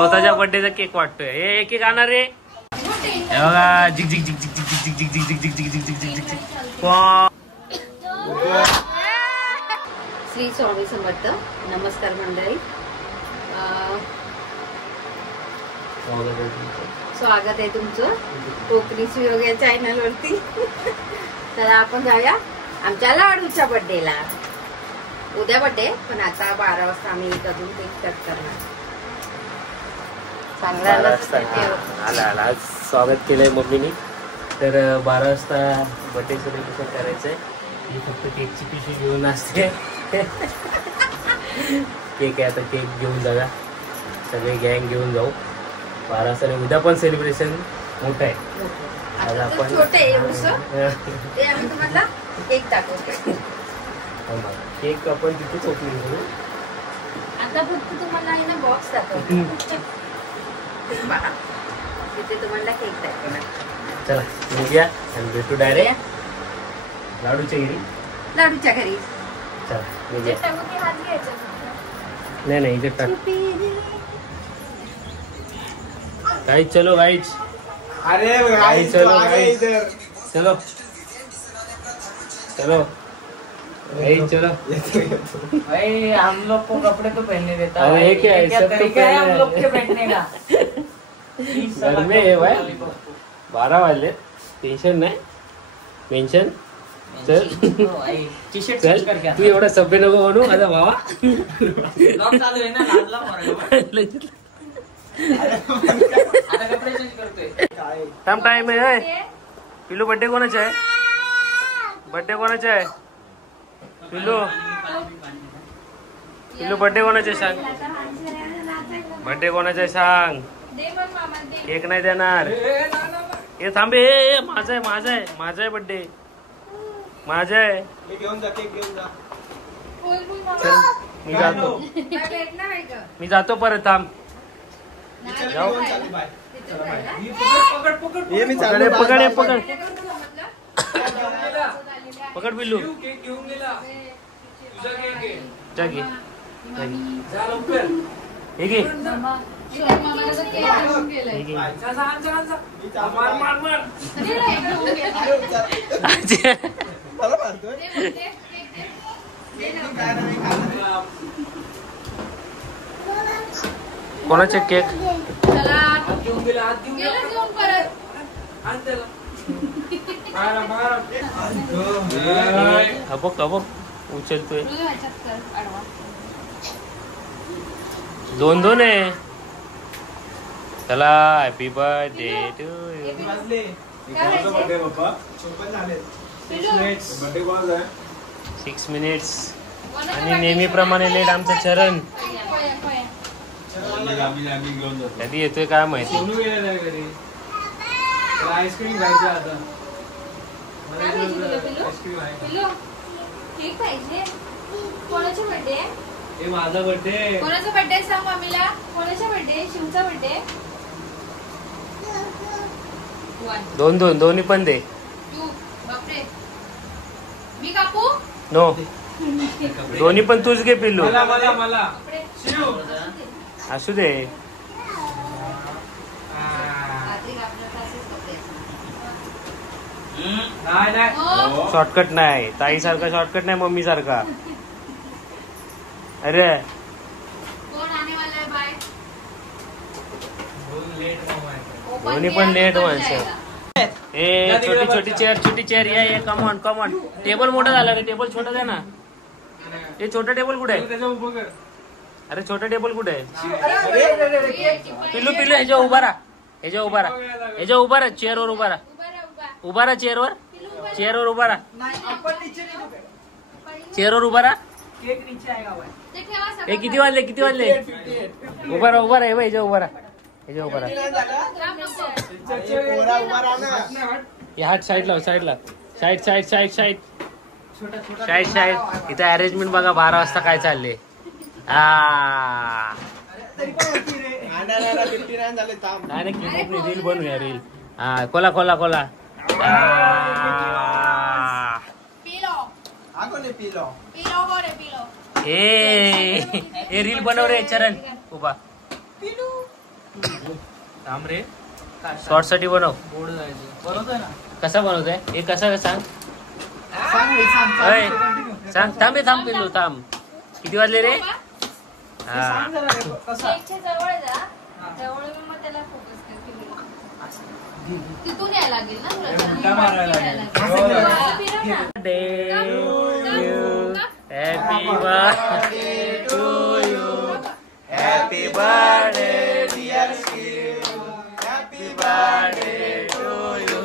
स्वतःच्या बर्थडेचा केक वाटतोय. हे केक आणणार रे. हे बघा जिग जिग जिग जिग जिग जिग जिग जिग जिग जिग जिग जिग जिग जिग जिग. श्री स्वामी समर्थ. नमस्कार मंडळी, स्वागत आहे तुमचं कोकणी सुयोग या चॅनल वरती. तर आपण जाऊया आमच्या लाडूच्या बर्थडेला. उद्या बर्थडे, पण आता 12 वाजता आम्ही अजून केक कट करणार. चांगला आज स्वागत केलंय मम्मीनी. तर 12 वाजता बर्थडे सेलिब्रेशन करायचंय. ही फक्त केकची पिशवी घेऊन असते. केक आहे, आता केक घेऊन जाऊया, सगळे गँग घेऊन जाऊ. 12 वाजता. उद्या पण सेलिब्रेशन मोठं आहे. आज आपण केक दाखवतो. केक आपण तिथेच ओपनिंग करू. आता फक्त तुम्हाला आहे ना बॉक्स दाखवतो. तिथे तुम्हाला केक दाखवणार. चला निघूया आणि भेटू डायरेक्ट लाडूच्या घरी. चला निघूया. नाही इथे टाक. गाइस चलो गाइस. अरे गाइस चलो गाइस. चलो चलो चलो भाई, हम लोग को कपड़े तो पहनने देता है. अरे क्या है, सब तो क्या है हम लोग के बैठने का. घर में है भाई. 12 वाजले. टेन्शन नाही. मेन्शन चल. टी शर्ट चल करके तू एवढा सभ्य नको बनू माझा भावा. लॉक चालू आहे ना, लाजला आता कपडे चेंज करतोय. टाइम आहे. पिलू बर्थडे कोणाचा आहे? बर्थडे कोणाचा आहे? पिलू बर्थडे कोणाचा सांग. बर्थडे कोणाचा सांग. केक नाही देणार. हे थांबे. माझा आहे बर्थडे. माझा आहे. मी जातो परत. थांब जाऊ. पकड पिल्लू. कोणाचे केक? अबक उचलतोय. 2 आहे. चला happy birthday to you. 6 minutes. आणि नेहमीप्रमाणे लेट आमचं चरण. कधी येतोय काय माहिती. आईस्क्रीम खायचं आता. केक पाहिजे. कोणाचा बर्थडे? हे माझा बर्थडे. कोणाचा बर्थडे सांग मम्मीला. कोणाचा बर्थडे? शिवचा बर्थडे. 2 दोन्ही पण दे. बापरे, मी कापू नो. दोन्ही पण तूच घे पिल्लू. मला असू दे. शॉर्टकट नाही. ताई सारखा शॉर्टकट नाही. मम्मी सारखा. अरे दोन्ही पण लेट माणसं. ए छोटी चेअर. ये कमॉन. टेबल मोठा झाला रे. टेबल छोटा आहे ना. हे छोटा टेबल कुठे आहे? अरे छोटा टेबल कुठे आहे? पिल्लू ह्याच्या उभा राहा. चेअरवर उभा राहा. चेअरवर उभा राहा. हे किती वाजले? उभा राहा. ह्याच्या उभा राहा. हात साईडला. साईड. इथे अरेंजमेंट बघा. 12 वाजता काय चालले. रील बनवूया. रील. खोला. ए रील बनव रे. चरण उभा. थांब रे शॉर्ट साठी बनव. बोर्ड जायचं बनवतोय ना. कसा बनवतोय हे कसा सांग. सांग रे, सांग. अय, सांग थांब रे थांब पिल्लू थांब. किती वाजले रे? हा सांग जरा रे, कसा? केकच्या जवळ जा. जवळ येऊन मग त्याला फोकस कर की तिथून यायला लागेल ना तुला. उलटा मारायला लागेल. Happy birthday to you. Happy birthday dear Shiv. Happy birthday to you.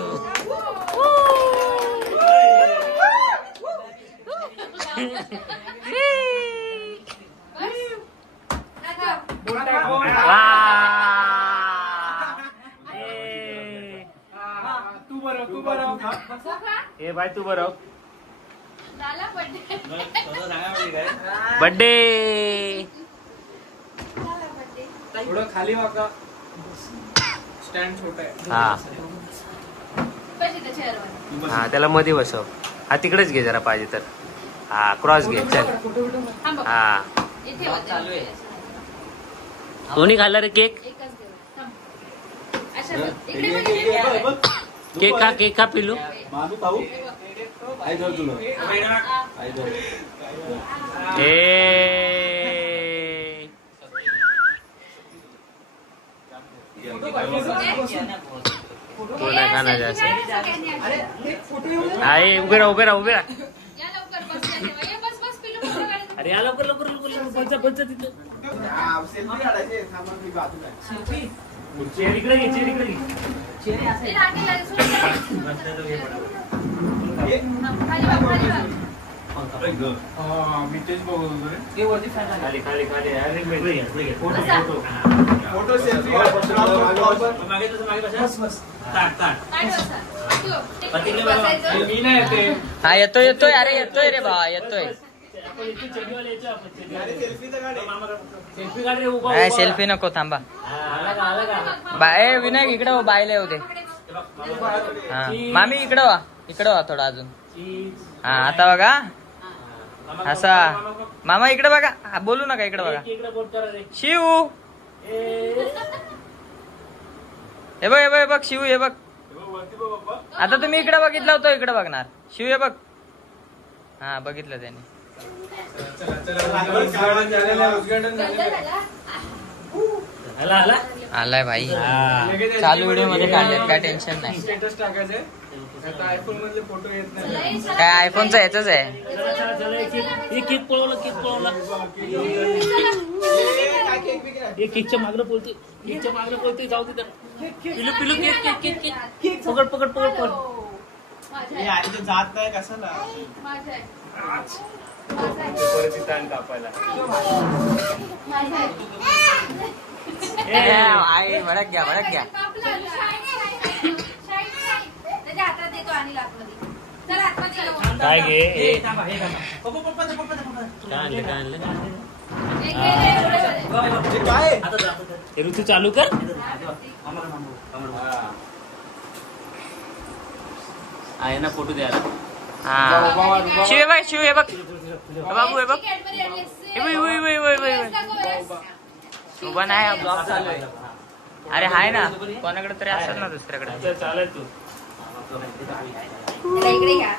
तू बरं, तू बरं. हे बाय तू बरं. झाला बर्थडे. बर्थडे. थोडं खाली वाका. स्टँड छोटा आहे. हा बस इथं चेअरवर. हा त्याला मध्ये बसव. हा तिकडेच घे जरा पाहिजे तर. हा क्रॉस घे चल. थांब बघ. हा इथे होते. चालू आहे. कोणी खाल्ला रे केक? एकच देऊ. थांब. अशा बघ. इकडे बघ, इकडे बघ. केक खा पिल्लू. मानू खाऊ हे बघ. आई धर तुला आई धर तो नाही खाणार जास्त. अरे हे फोटो येऊ. आहे उभे राहा उभे राहा उभे राहा. या लवकर बस या तेव्हा. ये बस बस पिल्लू फोटो काढ. अरे या लवकर लवकर लवकर पंच तिथं. सेल्फी काढायचे थांबा मी बाजूला सेल्फी. चेअर इकडे घे चेअर इकडे घे. चेहरे हे असेल. राखी लागेल. सोड. खाली बघ, खाली बघ. मी तेच बघत होतो रे हे वरती फॅन आहे. खाली खाली खाली अरे इकडे घे, इकडे घे. फोटो बसा. फोटो. फोटो सेल्फी बस बस. काय बसा. पतीने तू बसायचं. मी नाही येते हा येतोय येतोय अरे येतोय रे बा येतोय. सेल्फी तर काढ सेल्फी काढ रे उभा नाही उभा. सेल्फी नको थांबा. आला का आला का. बाय विनायक इकडे हो बायले होते. हा मामी इकडे वा थोडा अजून. हा आता बघा असा. मामा इकडे बघा. हा, बोलू नका इकडे बघा. इकडे बोट करा रे. शिव हे बघ हे बघ हे बघ शिव हे बघ. आता तुम्ही इकडे बघितलं होतं इकडे बघणार. शिव हे बघ. हा बघितलं त्यांनी. उद्घाटन झालेलं आहे उद्घाटन गंध झालेलं झाला. आला आला. आलाय भाई. हा. चालू व्हिडिओ मध्ये काढलेत काय टेन्शन नाही. स्टेटस टाकायचे आता आयफोन मधले फोटो येत नाही काय आयफोनचं याच आहे. चला चला चला एक केक पळवला केक पळवला. एक केकच्या मागणं बोलते. केकच्या मागणं बोलते जाऊ दे त्याला. पिलू पिलू केक केक केक केक पकड पकड पकड पकड. माझा हे आहे. आणि तो जात नाही कशाला माझा आहे. परत ताण कापायला माझा आहे. आई भडक घ्या भडक घ्या. कापलं. शाईन. त्याच्या हातात देतो आणि आतमध्ये. चल आतमध्ये गेलो. काय घे हे थांबा, हे थांबा. पप्पा. काय आणलं काय आणलं. एक घे. हे काय हे ऋतू चालू कर. आहे ना फोटो द्यायला. हा शिव हे बघ शिव हे बघ. बाबू हे बघ. कॅडबरी आणि हे बघ, हे बघ, हे बघ, हे बघ. उभा नाही ब्लॉग चालू आहे. अरे हाय ना कोणाकडे तरी असेल ना दुसऱ्याकडे. चालेल तू. त्याला इकडे घ्या.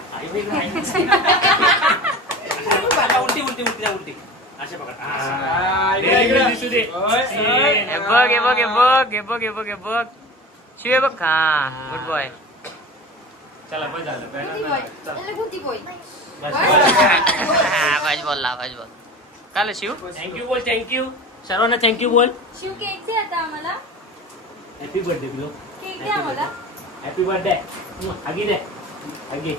उलटी अशा पकड. दिसू दे. हे बघ हे बघ हे बघ हे बघ हे बघ हे बघ. शिव हे बघ. हा गुड बॉय. चला बस झालं. गुंती बॉय. त्याला गुंती बॉय. वाज बोलला वाज बोल. काल शिव थँक्यू बोल थँक्यू. सर्वांना थँक्यू बोल. शिव केक दे आता आम्हाला. हॅपी बर्थडे पिलो. केक दे आम्हाला. Happy birthday. आगी दे आगी.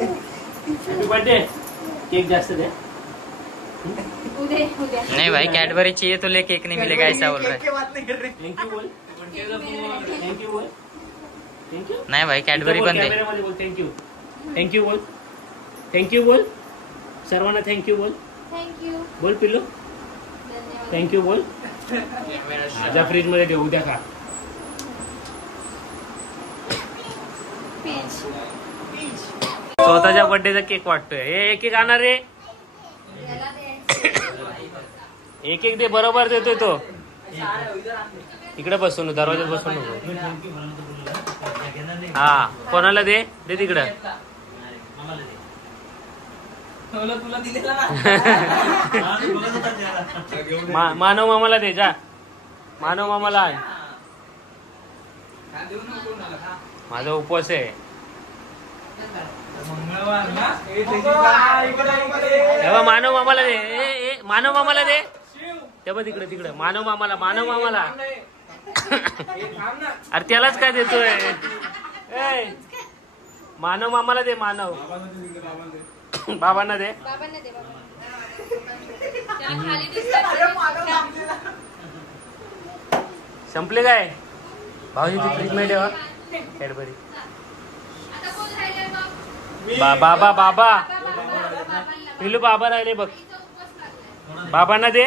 Happy birthday. केक जास्त दे. उद्या. नहीं भाई कैडबरी चाहिए तो ले केक नहीं मिलेगा ऐसा बोल रहे. थँक्यू बोल. थँक्यू बोल. थँक्यू. नहीं भाई कैडबरी पण दे. कॅमेरामध्ये बोल थँक्यू. थँक्यू बोल. थँक्यू बोल. सर्वांना थँक्यू बोल. थँक्यू. बोल पिल्लू. धन्यवाद. थँक्यू बोल. माझ्या फ्रीज मध्ये ठेव उद्या खा. पीच. स्वतःच्या बर्थडेचा केक वाटतोय. हे एक एक आणणार रे. याला दे. एक एक दे बरोबर देतोय तो. इकडे बसून दरवाज्यात बसून नको. हा कोणाला दे दे तिकडं. तुला दिलेला ना. मानव मामाला दे जा. मानव मामाला आण. माझा उपवास आहे. मंगळवार ना तेव्हा मानव मामाला दे. ए मानव मामाला दे. तेव्हा तिकडे तिकडे मानव मामाला. मानव मामाला. अरे त्यालाच काय देतोय. ए मानव मामाला दे. मानव बाबांना दे. संपले काय भाऊजी ती फ्रीज मध्ये ठेवा. कॅडबरी. बाबा बाबा पिलू बाबा राहिले बघ. बाबांना दे.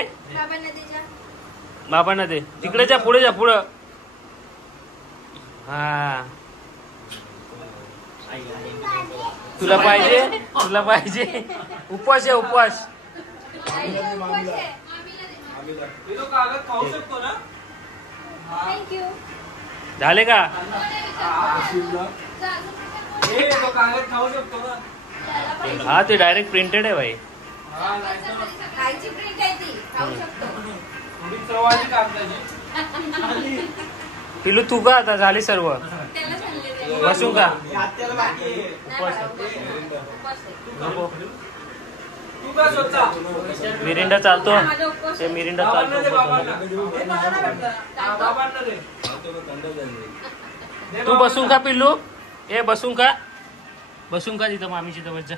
बाबांना दे. तिकडे जा पुढे जा पुढं. हा तुला पाहिजे तुला पाहिजे. उपवास आहे उपवास. कागद खाऊ शकतो ना. झाले का. तो कागद खाऊ शकतो ना. हा ते डायरेक्ट प्रिंटेड आहे भाई. खायची प्रिंट आहे ती. खाऊ शकतो. थोडी चव आली कागदाची. पिलू तू का आता झाली सर्व. बसू का. नको तू का स्वतः मिरिंडा चालतो. ते मिरिंडा बाबांना दे. चालतो. बाबांना दे. तू बसून का पिल्लू. ए बसून का. बसून का तिथं मामीची तर बस जा.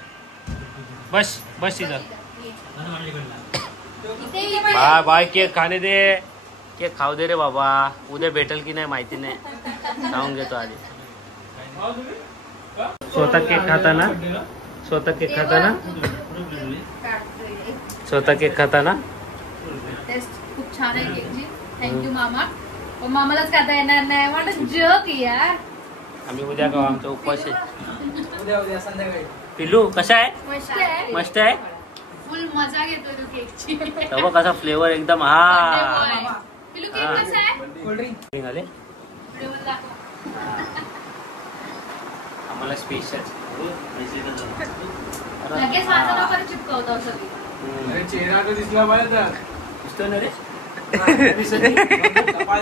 बस बस तिथं. बाय केक खाणे दे. केक खाऊ दे रे बाबा. उद्या भेटेल की नाही माहिती नाही. खाऊन घेतो आधी. स्वतः केक खाताना. स्वतः केक खाताना. स्वतः केक खाताना. टेस्ट खूप छान आहे केकची. थँक्यू मामा. पण मामालाच खाता येणार नाही. म्हणून जोक यार. आम्ही उद्या खाऊ. आमचा उपवास आहे. उद्या संध्याकाळी. पिल्लू कसा आहे. मस्त आहे. मस्त आहे. फुल मजा घेतोय तू केकची. तेव्हा कसा फ्लेवर एकदम. हा पिलू केक कसा आहे. कोल्ड्रिंक आले व्हिडिओमध्ये दाखव. आम्हाला स्पेशल. लगेच माझा नंबर चिपकवतो सगळी. अरे चेहरा तर दिसला पाहिजे तर. दिसतोय ना रे. कपाळ दिसतंय, कपाळ.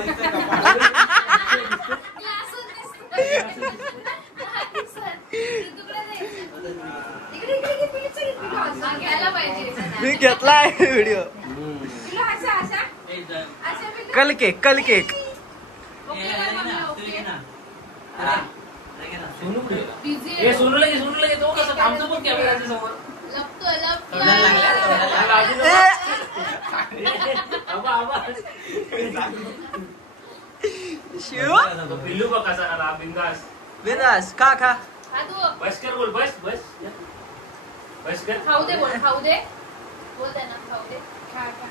मी घेतलाय व्हिडिओ. कल केक. सोनू लगे तो कसं थांबतो पण कॅमेराच्या समोर. पिल्लू बघ कसा आला बिंदास. विनाश खा खा. बस कर बोल. बस बस बस कर. खाऊ दे बोल. खाऊ दे बोल त्यांना. खाऊ दे. खा खा.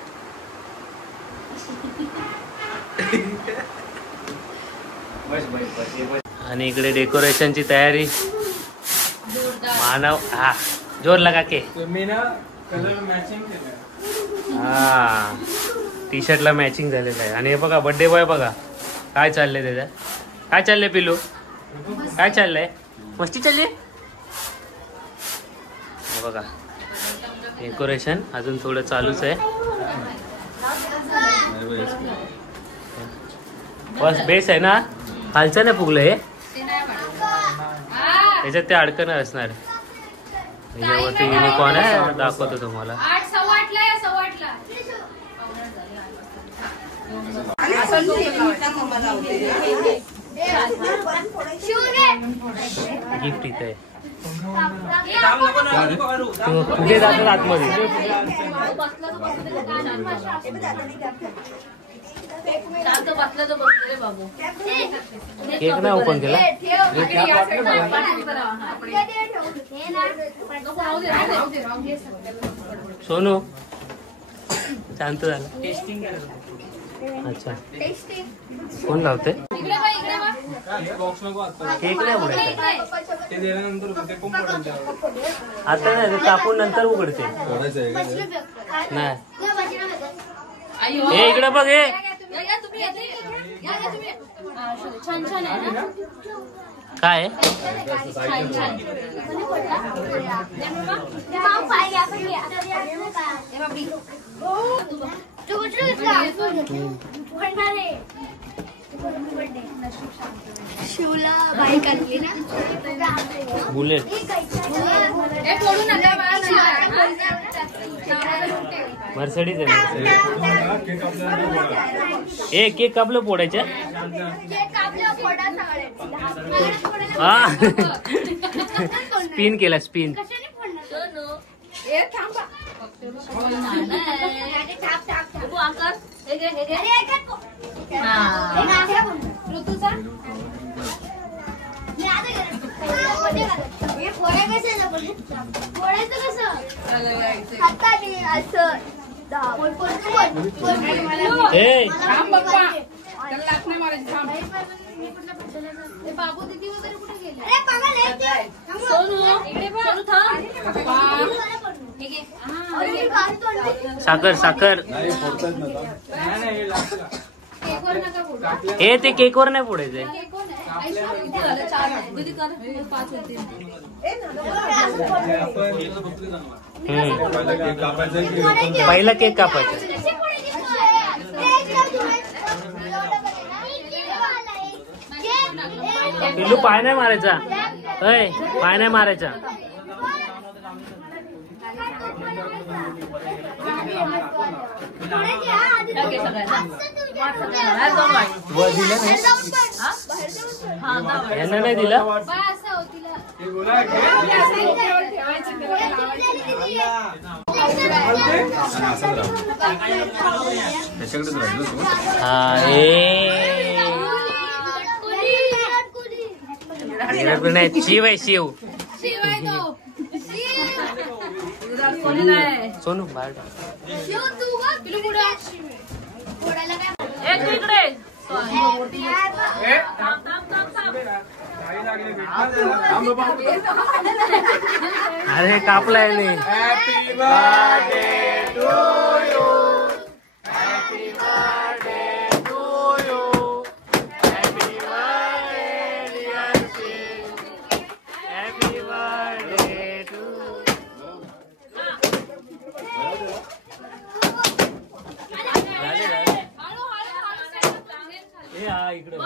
बस बस बस. आणि इकडे डेकोरेशनची तयारी. जोरदार. मानव हा जोर लगा के. मी ना कलर मॅचिंग केलं. हा टी शर्टला मॅचिंग झालेलं आहे. आणि हे बघा बर्थडे बॉय बघा काय चाललंय त्याच्या. काय चाललंय पिलू. काय चाललंय. मस्ती चालली. बघा डेकोरेशन अजून थोडं चालूच आहे. बस बेस आहे ना. खालचं नाही फुगलं हे. ते नाही म्हणत. त्याच्यात ते अडकणं असणार. याच्यावरती युनिकॉर्न आहे. दाखवतो तुम्हाला. 8:15 या 8:15. गिफ्ट इथे आहे. फुगे जातात आतमध्ये. केक नाही ओपन केला. सोनू शांत झाला. टेस्टिंग अच्छा कोण लावते. बॉक्स नको आता. केक नाही उघडायचा. ते दिल्यानंतर ते कोण पडेल त्यावर. आता नाही ते कापून नंतर उघडते. नाही हे इकडे बघ. हे या तुम्ही या तुम्ही. छान छान आहे ना. काय छान छान. शिवला बाईक आणली ना. बुलेट हे फोडू नका मर्सिडीज आहे. ए केक कापलं फोडायच्या. हा स्पिन केला स्पिन. ऋतूचा बाबू दीदी वगैरे कुठे गेले. सोनू इकडे साखर साखर. केकवर नका फोडू. ए ते केकवर नाही फोडायचंय. पहिला केक कापायचा. पिल्लू पाय नाही मारायचा. पाय नाही मारायचा. यांना नाही दिलं. हा नाही शिव आहे शिव. सोनू बाहेर अरे कापलाय नाही. Happy birthday to you. Happy birthday to you. Happy birthday dear Shiv. Happy birthday to. हा इकडे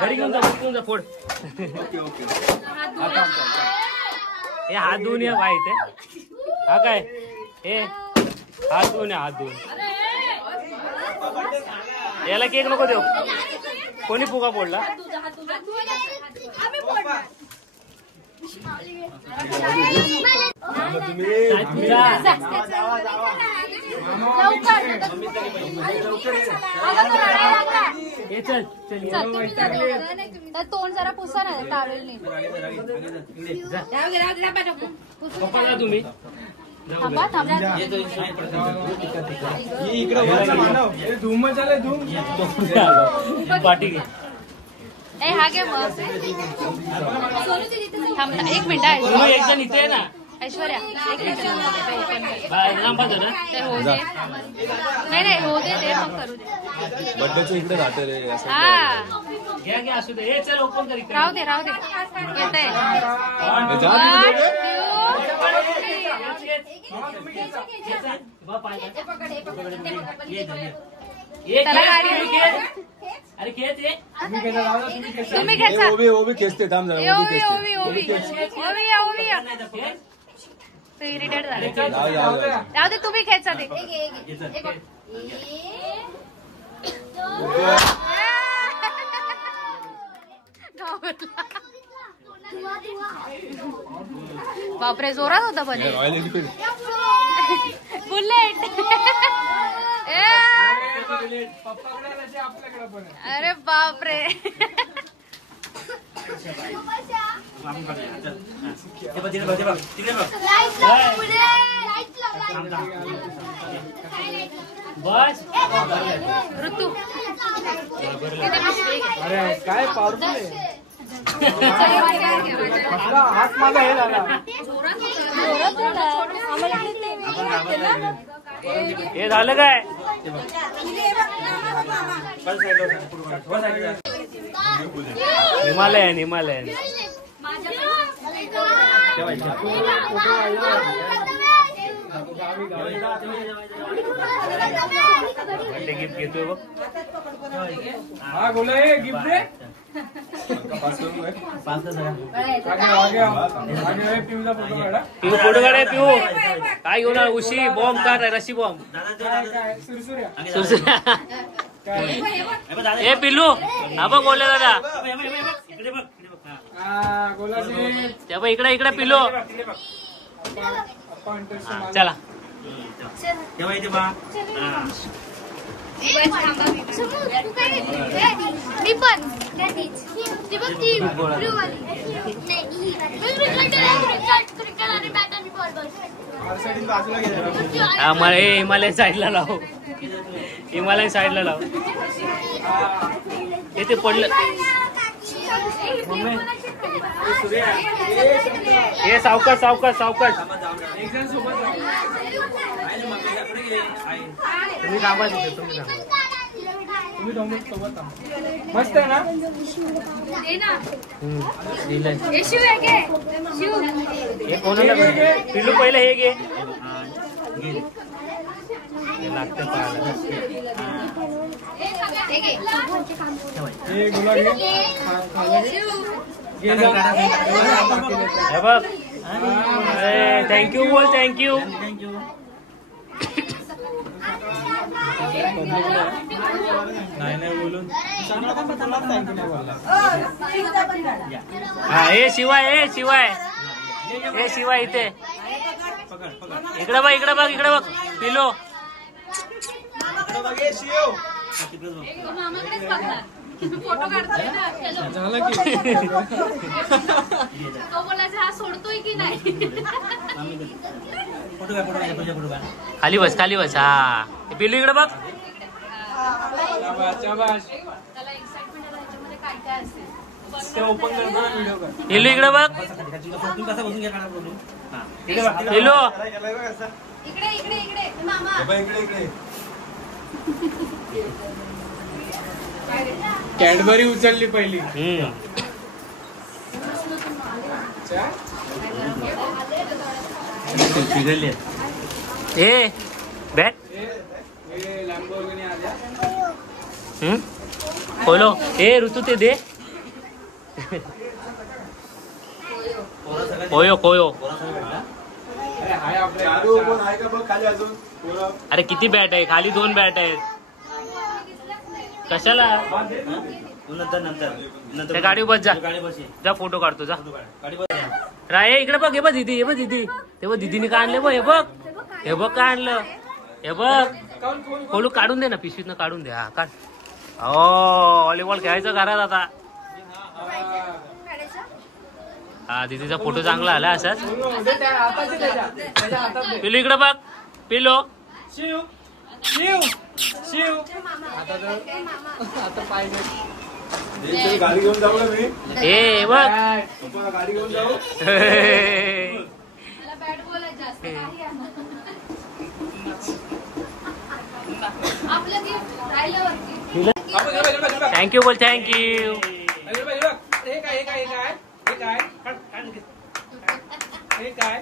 घरी घेऊन जा फोड. हे हात धुवून या माहित आहे. हा काय हे हात धुवून या हात धुवून. याला केक नको देऊ. कोणी फुगा फोडला. तोंड जरा पुसा ना टावेलने. पप्पाला तुम्ही थांबा थांबा. धूम चाले धूम. पाठी घे. ए हा घे मग. थांब एक मिनिट आहे. तुम्ही एक जण इथे आहे ना. ऐश्वर्या एक मिनिट. लांबा ना ते हो दे. नाही हो दे ते मग करू दे. बड्डेचं इकडे राहते रे. हा घ्या घ्या असू दे. चल ओपन कर. राहू दे येते. त्याला गाडी अरे खेच ये. तुम्ही खेचा. ओबी खेचते थांब जरा. रिटायर झाले. राहू दे तुम्ही खेचा ते. बापरे जोरात होता पण. बुलेट. अरे बापरे. बस ऋतू अरे काय पॉवरफुल आहे. हात माझा हे झाला. हे झालं काय? हिमालयन हिमालयन गिफ्ट घेतोय बघ. हा बोला गिफ्ट दे. पिऊ फोटो काढाय. पिऊ काय घेऊन आला? उशी बॉम्ब काढ. रशी बॉम्ब. हे पिल्लू हा बघ बोलले दादा. त्या बघ इकडे इकडे पिल्लू. चला मी पण ती बघ ती ब्लू वाली मला हे हिमालय साईडला लाव. हिमालय साईडला लाव. ते पडलं. हे सावकाश सावकाश सावकाश. तुम्ही थांबा तिथे. तुम्ही थांबा. मस्त आहे ना. हे कोणाला पिल्लू पहिलं हे घे. लागते पाहायला. हे गुलाब हे बघ. थँक्यू बोल. थँक्यू. हा हे शिवाय. हे शिवाय. हे शिवाय इथे. इकडे बघ. इकडे बघ. इकडे बघ पिलो. फोटो काढतोय ना. तो बोलायचा हा सोडतोय की नाही. खाली बस. खाली बस. हा पिल्लू इकडे बघ. त्याला एक्साइटमेंट आहे ह्याच्यामध्ये काय काय असते. पिल्लू इकडे बघ. पिल्लू इकडे इकडे इकडे मामा. कॅडबरी उचलली पहिली. ए बॅट. खोलो. ए ऋतू ते दे. कोयो कोयो. अरे किती बॅट आहे? खाली 2 बॅट आहेत. कशाला? त्या गाडी बस. जा फोटो काढतो. जा राय. इकडे बघ. हे बघ दीदी. हे बघ दीदी. ते बघ दीदीने काय आणलं बघ. हे बघ. हे बघ काय आणलं. हे बघ. खोलू काढून दे ना. पिशवीतनं काढून दे. हा काढ. हो व्हॉलीबॉल खेळायचं घरात आता. हा दीदीचा फोटो चांगला आला असाच. पिल्लू इकडे बघ. पिल्लू शिव शिव शिव. आता पाहिजे गाडी घेऊन जाऊ ना मी. ए बघ. गाडी घेऊन जाऊ. त्याला बॅट बोलायचं जास्त काही आहे. आपलं गिफ्ट राहिल्यावरती. थँक्यू बोल. थँक्यू. हे काय हे काय हे काय हे काय हे काय.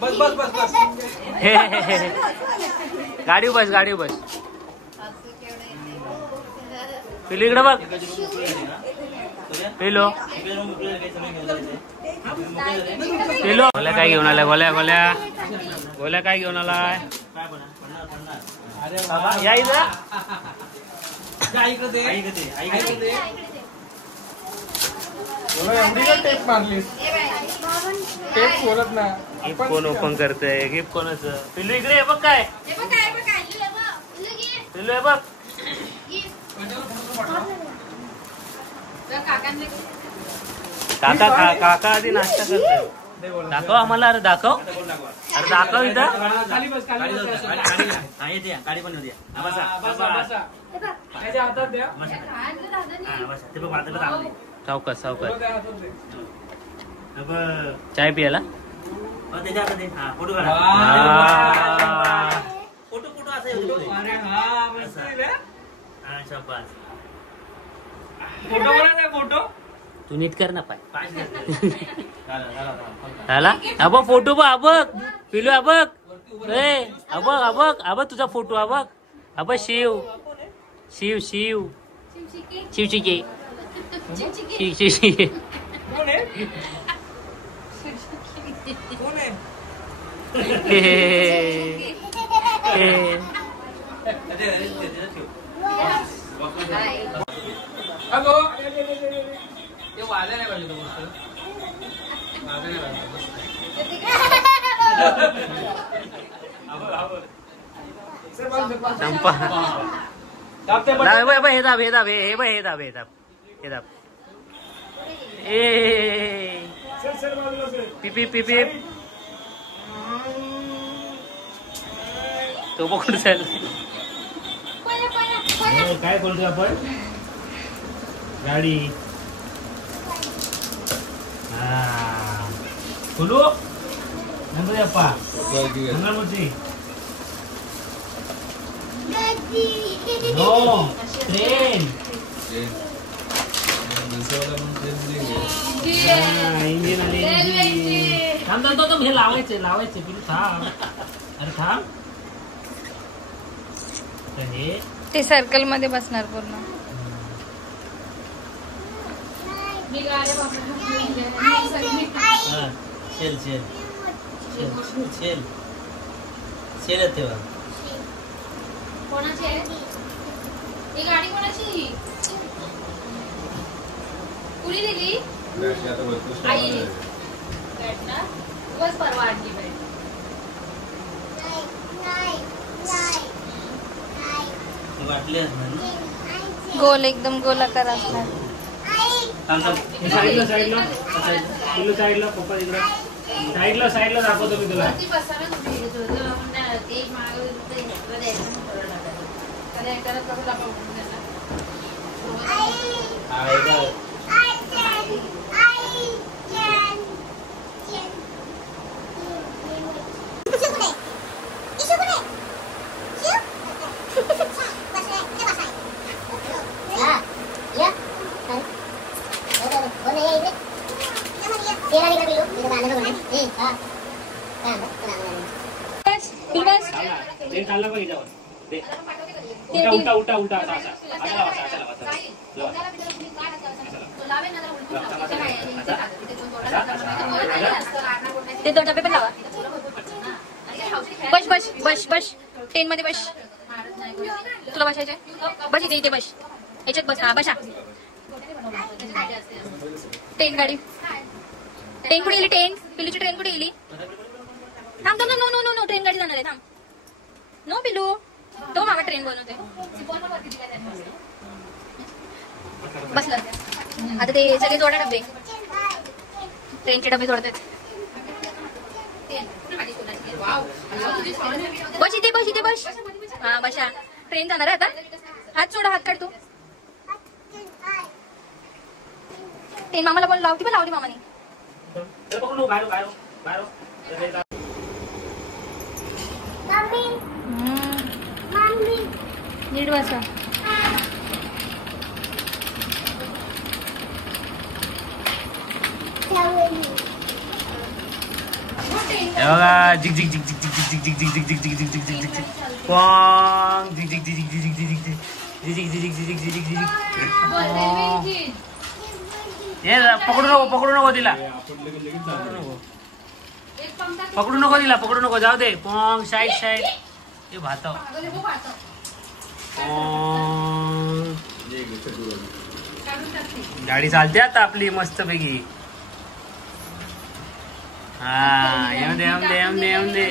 बस बस बस बस. गाडी बस. गाडी बस. पिल्लू इकडे बघ. पिल्लू पिल्लू. गोल्या काय घेऊन आलाय? गोल्या गोल्या गोल्या काय घेऊन आलाय? या इकडे. टेप मारली. टेप खोलत ना. गिफ्ट कोण ओपन करतय? गिफ्ट कोणाचं? पिल्लू इकडे हे बघ. काय पिल्लू हे बघ. काका काका आधी नाश्ता करतोय. दाखव आम्हाला. अरे दाखव. अरे दाखव इथं. खाली बस. खाली बस. गाडी पण होती. त्याच्या हातात द्या. सावकाश सावकाश. चाय पियाला अरे हा मस्त आहे रे. फोटो कोणाचा फोटो तू नीट कर ना पाय झाला अबघ फोटो बघ अबघ पिलू अबघ अबघ अबघ अबघ तुझा फोटो अबघ अबघ शिव शिव शिव शिवचिके शिवचिके कोण आहे कोण आहे अगो ते वाजा नाही पाहिजे वाजा नाही संपा हे दाब हे दाब हे बघ हे दाब हे दाब हे दाब पिपी पिपी तो पकडून चाल काय बोलतो आपण गाडी बोलू नंबर अप्पा मंगळमूर्ती नो ट्रेन इंजिन आले थांब थांब हे लावायचे लावायचे पिलू थांब अरे थांब हे ते सर्कल मध्ये बसणार पूर्ण शेल शेल शेल शेल येते बघ कोणाची आहे ही गाडी कोणाची कुणी दिली आई बॅट ना बस परवा आणली बॅट वाटले असणार गोल एकदम गोलाकार असणार साईडला साईडला पिलू साईडला पप्पा तिकडं साईडला साईडला दाखवतो मी तुला उलटा उलटा उलटा ते दोन डबे पण लावा बस बस बस बस ट्रेन मध्ये बस तुला बसायचंय बस इथे इथे बस याच्यात बस हा बसा ट्रेन गाडी ट्रेन कुठे गेली ट्रेन पिलूची ट्रेन कुठे गेली थांब थांब no no no no train गाडी जाणार आहे थांब नो पिलू तो मागा ट्रेन बनवते बसलं आता ते सगळे जोडा डबे ट्रेनचे डबे जोडतात बस इथे बस हा बसा ट्रेन जाणार आहे आता हात सोडा हात काढ तू ट्रेन मामाला बोल लावती पण लावली मामाने नीट बसा बघा जिग जिग जिग जिग जिग जिग जिग जिग जिग जिग जिग जिग जिग जिग जिग क्वांग जिग जिग जिग जिग जिग जिग जिग जिग जिग जिग जिग जिग जिग जिग ये पकडू नको तिला पकडू नको जाऊ दे पॉंग साईड साईड हे भात गाडी चालते आता आपली मस्त पैकी हा येऊन दे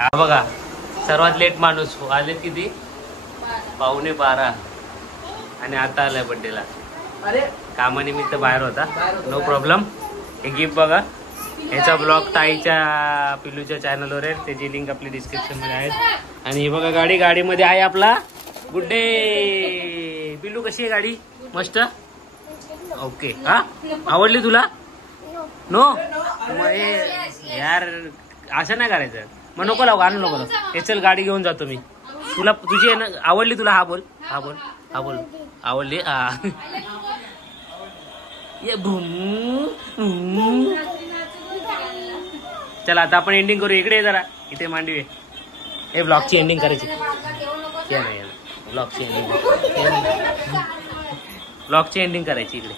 हा बघा सर्वात लेट माणूस आले किती 11:15 आणि आता आलाय बड्डेला कामानिमित्त बाहेर होता नो प्रॉब्लेम हे गिफ्ट बघा याचा ब्लॉग ताईच्या पिलूच्या चॅनलवर आहे त्याची लिंक आपली डिस्क्रिप्शन मध्ये आहे आणि हे बघा गाडीमध्ये आहे आपला गुड्डे पिलू कशी आहे गाडी मस्त ओके हा आवडली तुला नो यार असं नाही करायचं मग नको लावू आणू नको लावू. हे चल गाडी घेऊन जातो मी तुला तुझी आवडली तुला हा बोल हा बोल हा बोल आवडली हा ये भूम भूम. चला आता आपण एंडिंग करू इकडे ये जरा इथे मांडवी हे ब्लॉगची एंडिंग करायची ब्लॉगची एंडिंग करायची इकडे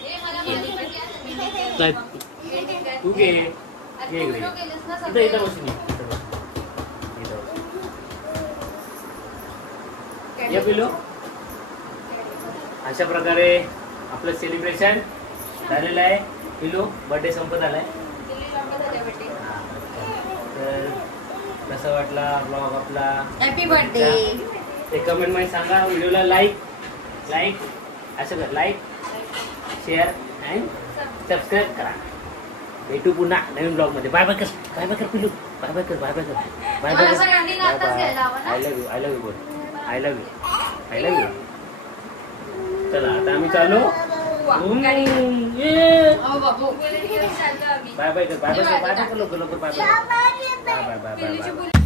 तू घे इकडे इथं इथं बसून ये पिलू. अशा प्रकारे आपलं सेलिब्रेशन झालेलं आहे. पिलू बर्थडे संपत आलाय. तर कसा वाटला ब्लॉग आपला हॅपी बर्थडे ते कमेंट मध्ये सांगा. व्हिडिओला लाईक असं कर लाईक शेअर अँड सबस्क्राईब करा. भेटू पुन्हा नवीन ब्लॉग मध्ये. बाय बाय कर पिलू बाय बाय कर bye bye. I love you बोल आय लव्ह यू. चला आता आम्ही चालू बाय बाय कर लवकर बाय बाय.